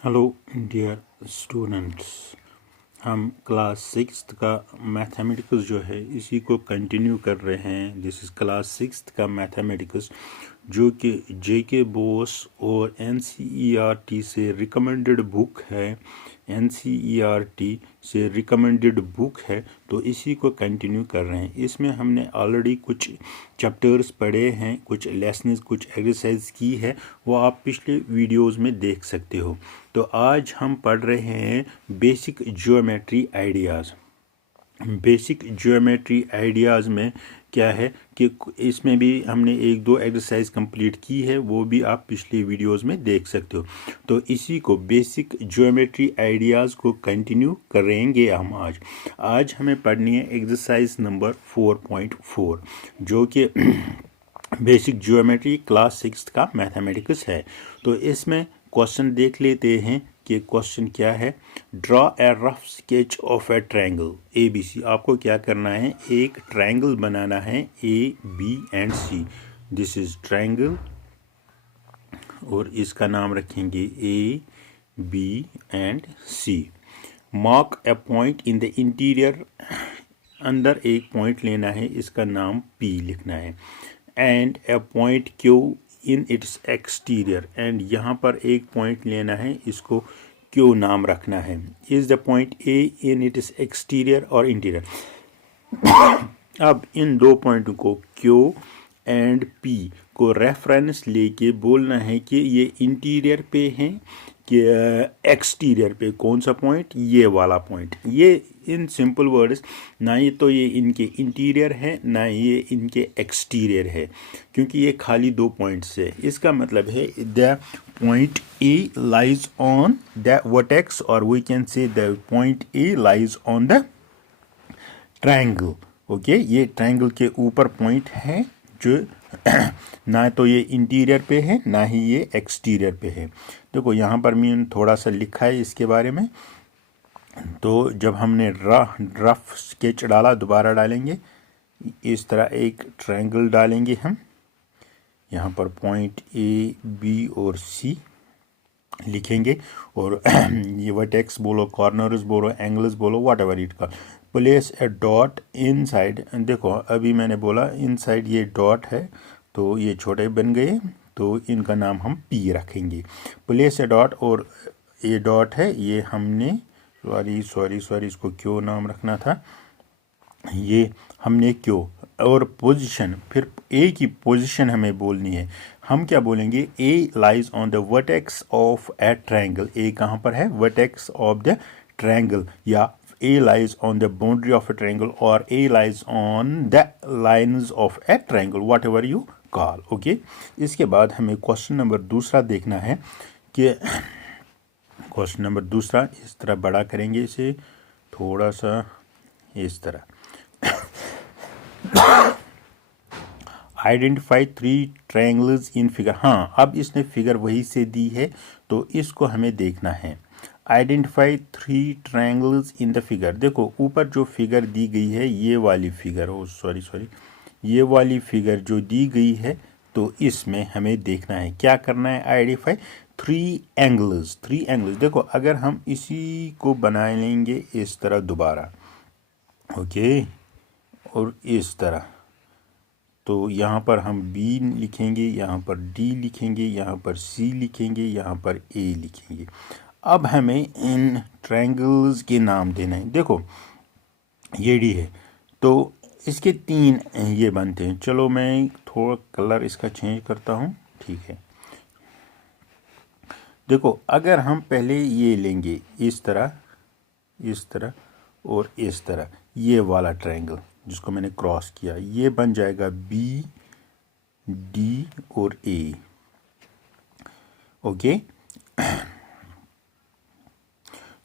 Hello dear students, हम class 6 का mathematics जो है इसी को कंटिन्यू कर रहे हैं। दिस इज़ क्लास 6 का मैथमेटिक्स जो कि जेके बोस और एनसीईआरटी से रिकमेंडेड बुक है। एनसीईआरटी से रिकमेंडेड बुक है, तो इसी को कंटिन्यू कर रहे हैं। इसमें हमने ऑलरेडी कुछ चैप्टर्स पढ़े हैं, कुछ लेसन्स, कुछ एक्सरसाइज की है, वो आप पिछले वीडियोस में देख सकते हो। तो आज हम पढ़ रहे हैं basic geometry ideas. Basic geometry ideas में क्या है कि इसमें भी हमने एक दो एक्सरसाइज कंप्लीट की है, वो भी आप पिछले वीडियोस में देख सकते हो। तो इसी को बेसिक ज्योमेट्री आइडियाज़ को कंटिन्यू करेंगे हम आज हमें पढ़नी है एक्सरसाइज नंबर 4.4 जो कि बेसिक ज्योमेट्री क्लास 6 का मैथमेटिक्स है। तो इसमें क्वेश्चन देख लेते हैं कि क्वेश्चन क्या है। Draw a rough sketch of a triangle A B C. आपको क्या करना है, एक ट्रायंगल बनाना है A B and C. This is triangle और इसका नाम रखेंगे A B and C. Mark a point in the interior. अंदर एक पॉइंट लेना है, इसका नाम पी लिखना है। And A point Q in its exterior. And यहाँ पर एक पॉइंट लेना है, इसको क्यू नाम रखना है। Is the point A in its exterior और इंटीरियर। अब इन दो पॉइंटों को क्यू एंड पी को रेफरेंस लेके बोलना है कि ये इंटीरियर पे है कि एक्सटीरियर पे। कौन सा पॉइंट? ये वाला पॉइंट। ये इन सिंपल वर्ड्स, ना ये तो ये इनके इंटीरियर है ना ये इनके एक्सटीरियर है, क्योंकि ये खाली दो पॉइंट्स है। इसका मतलब है the point A lies on the vertex, और we can say the point A lies on the triangle. Okay, ये ट्रायंगल के ऊपर पॉइंट है जो ना तो ये इंटीरियर पे है ना ही ये एक्सटीरियर पे है। देखो यहाँ पर मैंने थोड़ा सा लिखा है इसके बारे में। तो जब हमने रफ स्केच डाला, दोबारा डालेंगे, इस तरह एक ट्रायंगल डालेंगे हम। यहाँ पर पॉइंट ए बी और सी लिखेंगे, और ये वर्टेक्स बोलो, कॉर्नर्स बोलो, एंगल्स बोलो, what ever it call. Place a dot inside. देखो अभी मैंने बोला इनसाइड ये डॉट है, तो ये छोटे बन गए, तो इनका नाम हम पी रखेंगे। प्लेस ए डॉट, और ये डॉट है, ये हमने सॉरी इसको क्यों नाम रखना था, ये हमने क्यों। और पोजीशन, फिर ए की पोजीशन हमें बोलनी है। हम क्या बोलेंगे, A lies on the vertex of a triangle. A कहाँ पर है? वर्टेक्स ऑफ द ट्रायंगल, या A lies on the boundary of a triangle, और A lies on the lines of a triangle, whatever you call. Okay, इसके बाद हमें question number दूसरा देखना है कि क्वेश्चन नंबर दूसरा इस तरह बड़ा करेंगे, इसे थोड़ा सा इस तरह। Identify 3 triangles in figure. हाँ, अब इसने फिगर वही से दी है, तो इसको हमें देखना है। Identify 3 triangles in the figure. देखो ऊपर जो फिगर दी गई है, ये वाली फिगर, सॉरी ये वाली फिगर जो दी गई है, तो इसमें हमें देखना है, क्या करना है, आइडेंटिफाई 3 एंगल्स। 3 एंगल्स, देखो अगर हम इसी को बना लेंगे इस तरह दोबारा, ओके, और इस तरह, तो यहाँ पर हम B लिखेंगे, यहाँ पर D लिखेंगे, यहाँ पर C लिखेंगे, यहाँ पर A लिखेंगे। अब हमें इन ट्रायंगल्स के नाम देना है। देखो ये D है, तो इसके 3 ये बनते हैं। चलो मैं थोड़ा कलर इसका चेंज करता हूँ, ठीक है। देखो अगर हम पहले ये लेंगे इस तरह और इस तरह, ये वाला ट्रायंगल जिसको मैंने क्रॉस किया, ये बन जाएगा बी, डी और ए। ओके,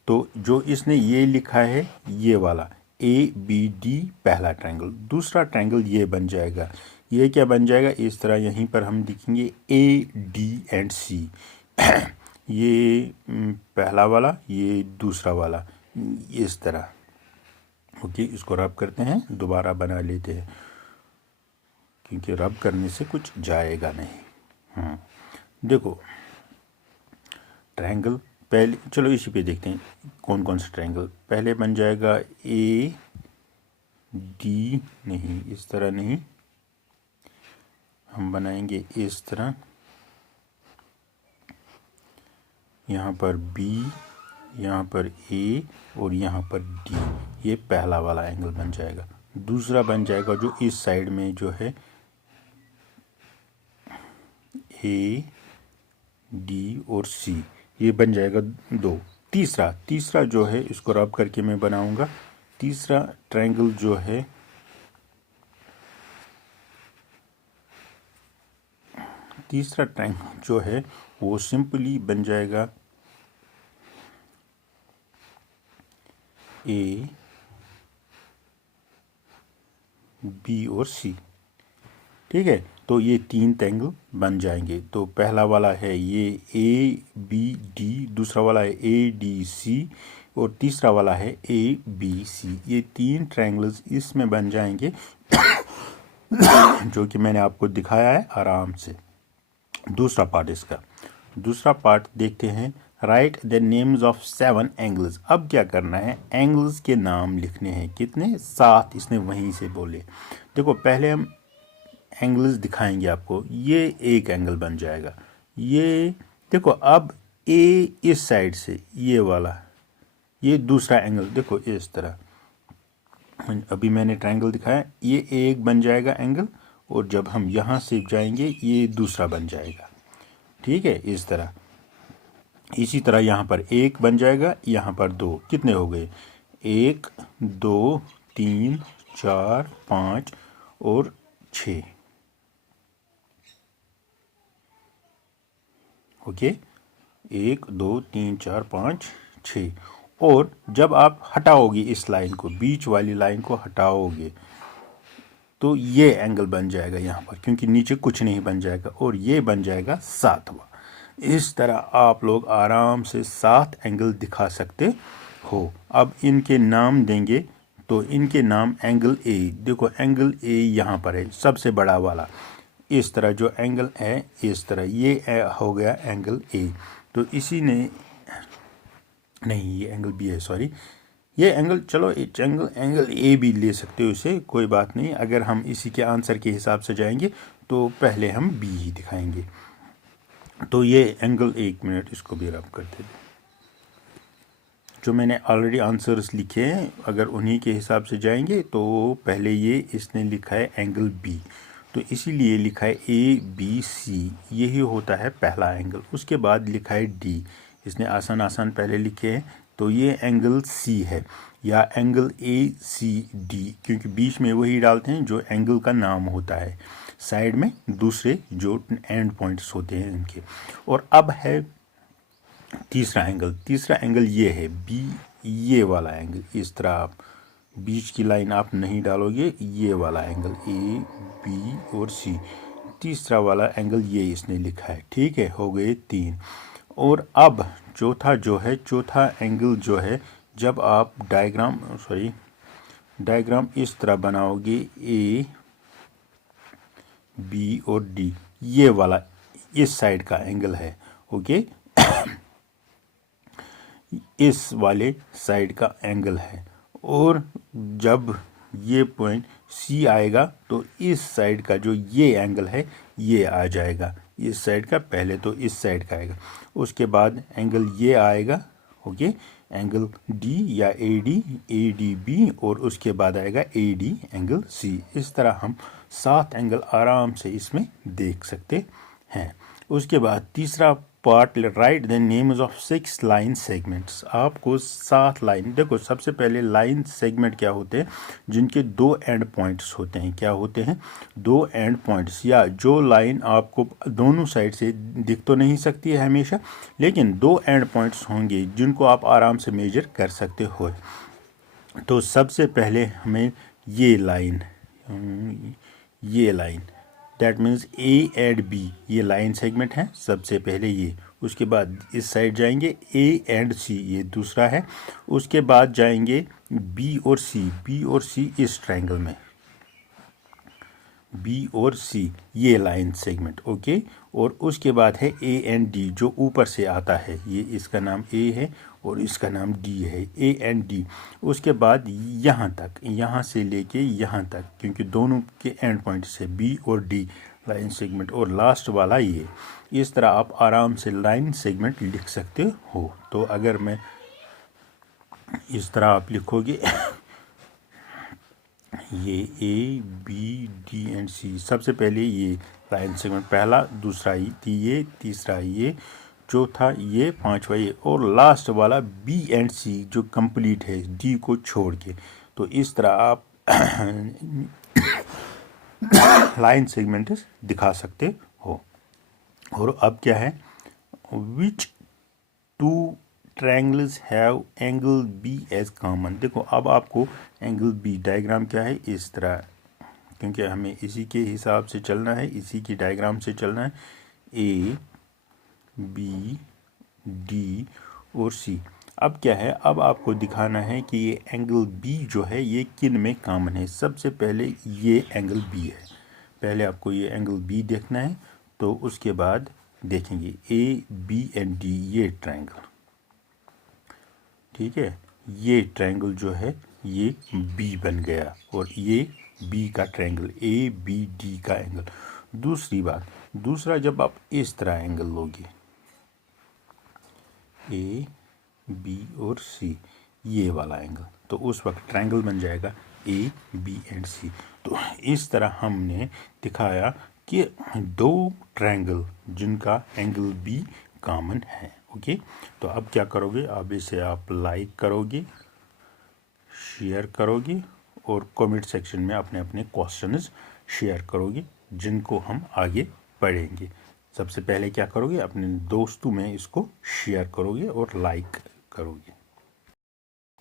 तो जो इसने ये लिखा है, ये वाला ए बी डी पहला ट्रायंगल। दूसरा ट्रायंगल ये बन जाएगा, ये क्या बन जाएगा, इस तरह यहीं पर हम लिखेंगे ए डी एंड सी। ये पहला वाला, ये दूसरा वाला, इस तरह। ओके, इसको रब करते हैं, दोबारा बना लेते हैं, क्योंकि रब करने से कुछ जाएगा नहीं। देखो ट्रायंगल पहले चलो इसी पे देखते हैं कौन कौन सा ट्रायंगल। पहले बन जाएगा ए डी, नहीं इस तरह नहीं, हम बनाएंगे इस तरह, यहाँ पर बी, यहाँ पर ए और यहाँ पर डी, ये पहला वाला एंगल बन जाएगा। दूसरा बन जाएगा जो इस साइड में जो है ए डी और सी, ये बन जाएगा 2। तीसरा जो है इसको रब करके मैं बनाऊंगा। तीसरा ट्रायंगल जो है वो सिंपली बन जाएगा ए बी और सी। ठीक है, तो ये 3 ट्रायंगल बन जाएंगे। तो पहला वाला है ये ए बी डी, दूसरा वाला है ए डी सी और तीसरा वाला है ए बी सी। ये 3 ट्रायंगल्स इसमें बन जाएंगे जो कि मैंने आपको दिखाया है आराम से। दूसरा पार्ट देखते हैं। Right the names of 7 angles. अब क्या करना है, एंगल्स के नाम लिखने हैं। कितने? 7, इसने वहीं से बोले। देखो पहले हम एंगल्स दिखाएंगे आपको। ये एक एंगल बन जाएगा। ये देखो, अब ए इस साइड से ये वाला, ये दूसरा एंगल देखो इस तरह। अभी मैंने ट्रायंगल दिखाया, ये एक बन जाएगा एंगल, और जब हम यहाँ से जाएंगे ये दूसरा बन जाएगा। ठीक है, इस तरह। इसी तरह यहाँ पर एक बन जाएगा, यहाँ पर 2। कितने हो गए? 1 2 3 4 5 और 6। ओके, 1 2 3 4 5 6। और जब आप हटाओगे इस लाइन को, बीच वाली लाइन को हटाओगे, तो ये एंगल बन जाएगा यहाँ पर, क्योंकि नीचे कुछ नहीं बन जाएगा, और ये बन जाएगा 7वां। इस तरह आप लोग आराम से 7 एंगल दिखा सकते हो। अब इनके नाम देंगे, तो इनके नाम एंगल ए। देखो एंगल ए यहाँ पर है, सबसे बड़ा वाला। इस तरह जो एंगल है, इस तरह ये हो गया एंगल ए। तो इसी ने, नहीं ये एंगल बी है, सॉरी, ये एंगल, चलो एंगल ए भी ले सकते हो इसे, कोई बात नहीं। अगर हम इसी के आंसर के हिसाब से जाएंगे तो पहले हम बी ही दिखाएंगे। तो ये एंगल, 1 मिनट इसको भी रब करते हैं। जो मैंने ऑलरेडी आंसर्स लिखे हैं, अगर उन्हीं के हिसाब से जाएंगे तो पहले ये इसने लिखा है एंगल बी, तो इसीलिए लिखा है ए बी सी, यही होता है पहला एंगल। उसके बाद लिखा है डी, इसने आसान पहले लिखे हैं, तो ये एंगल सी है, या एंगल ए सी डी, क्योंकि बीच में वही डालते हैं जो एंगल का नाम होता है, साइड में दूसरे जो एंड पॉइंट्स होते हैं इनके। और अब है तीसरा एंगल ये है बी, ये वाला एंगल। इस तरह आप बीच की लाइन आप नहीं डालोगे, ये वाला एंगल ए बी और सी। तीसरा वाला एंगल ये इसने लिखा है। ठीक है, हो गए 3। और अब चौथा एंगल जो है, जब आप डायग्राम इस तरह बनाओगे, ए बी और डी, ये वाला इस साइड का एंगल है। ओके इस वाले साइड का एंगल है। और जब ये पॉइंट सी आएगा तो इस साइड का जो ये एंगल है ये आ जाएगा, इस साइड का, पहले तो इस साइड का आएगा, उसके बाद एंगल ये आएगा। ओके, एंगल डी या ए डी बी, और उसके बाद आएगा ए डी एंगल सी। इस तरह हम 7 एंगल आराम से इसमें देख सकते हैं। उसके बाद तीसरा part, right the names of 6 line segments. आपको 7 लाइन, देखो सबसे पहले लाइन सेगमेंट क्या होते हैं, जिनके 2 एंड पॉइंट्स होते हैं। क्या होते हैं? 2 एंड पॉइंट्स, या जो लाइन आपको दोनों साइड से दिख तो नहीं सकती है हमेशा, लेकिन 2 एंड पॉइंट्स होंगे जिनको आप आराम से मेजर कर सकते हो। तो सबसे पहले हमें ये line that means A and B, ये लाइन सेगमेंट है सबसे पहले ये। उसके बाद इस साइड जाएंगे ए एंड सी, ये दूसरा है। उसके बाद जाएंगे बी और सी इस ट्रायंगल में, बी और सी, ये लाइन सेगमेंट, ओके। और उसके बाद है ए एंड डी जो ऊपर से आता है, ये इसका नाम ए है और इसका नाम डी है, ए एंड डी। उसके बाद यहाँ तक, यहाँ से लेके यहाँ तक, क्योंकि दोनों के एंड पॉइंट से बी और डी लाइन सेगमेंट, और लास्ट वाला ये। इस तरह आप आराम से लाइन सेगमेंट लिख सकते हो। तो अगर मैं इस तरह आप लिखोगे ये ए बी डी एंड सी, सबसे पहले ये लाइन सेगमेंट, पहला, दूसरा ये, तीसरा ये, चौथा ये, पांचवा ये, और लास्ट वाला बी एंड सी जो कंप्लीट है डी को छोड़ के। तो इस तरह आप लाइन सेगमेंट दिखा सकते हो। और अब क्या है, which two triangles have angle B as common. देखो अब आपको एंगल बी, डायग्राम क्या है इस तरह, क्योंकि हमें इसी के हिसाब से चलना है, इसी की डायग्राम से चलना है। ए बी डी और सी। अब क्या है, अब आपको दिखाना है कि ये एंगल बी जो है ये किन में कॉमन है। सबसे पहले ये एंगल बी है, पहले आपको ये एंगल बी देखना है। तो उसके बाद देखेंगे ए बी एंड डी, ये ट्रायंगल, ठीक है, ये ट्रायंगल जो है ये बी बन गया, और ये बी का ट्रायंगल, ए बी डी का एंगल। दूसरी बात, दूसरा जब आप इस तरह एंगल लोगे, ए बी और सी, ये वाला एंगल, तो उस वक्त ट्रायंगल बन जाएगा ए बी एंड सी। तो इस तरह हमने दिखाया कि दो ट्रायंगल जिनका एंगल बी कॉमन है, ओके। तो अब क्या करोगे, अब इसे आप लाइक करोगे, शेयर करोगे, और कमेंट सेक्शन में अपने अपने क्वेश्चंस शेयर करोगे जिनको हम आगे पढ़ेंगे। सबसे पहले क्या करोगे, अपने दोस्तों में इसको शेयर करोगे और लाइक करोगे।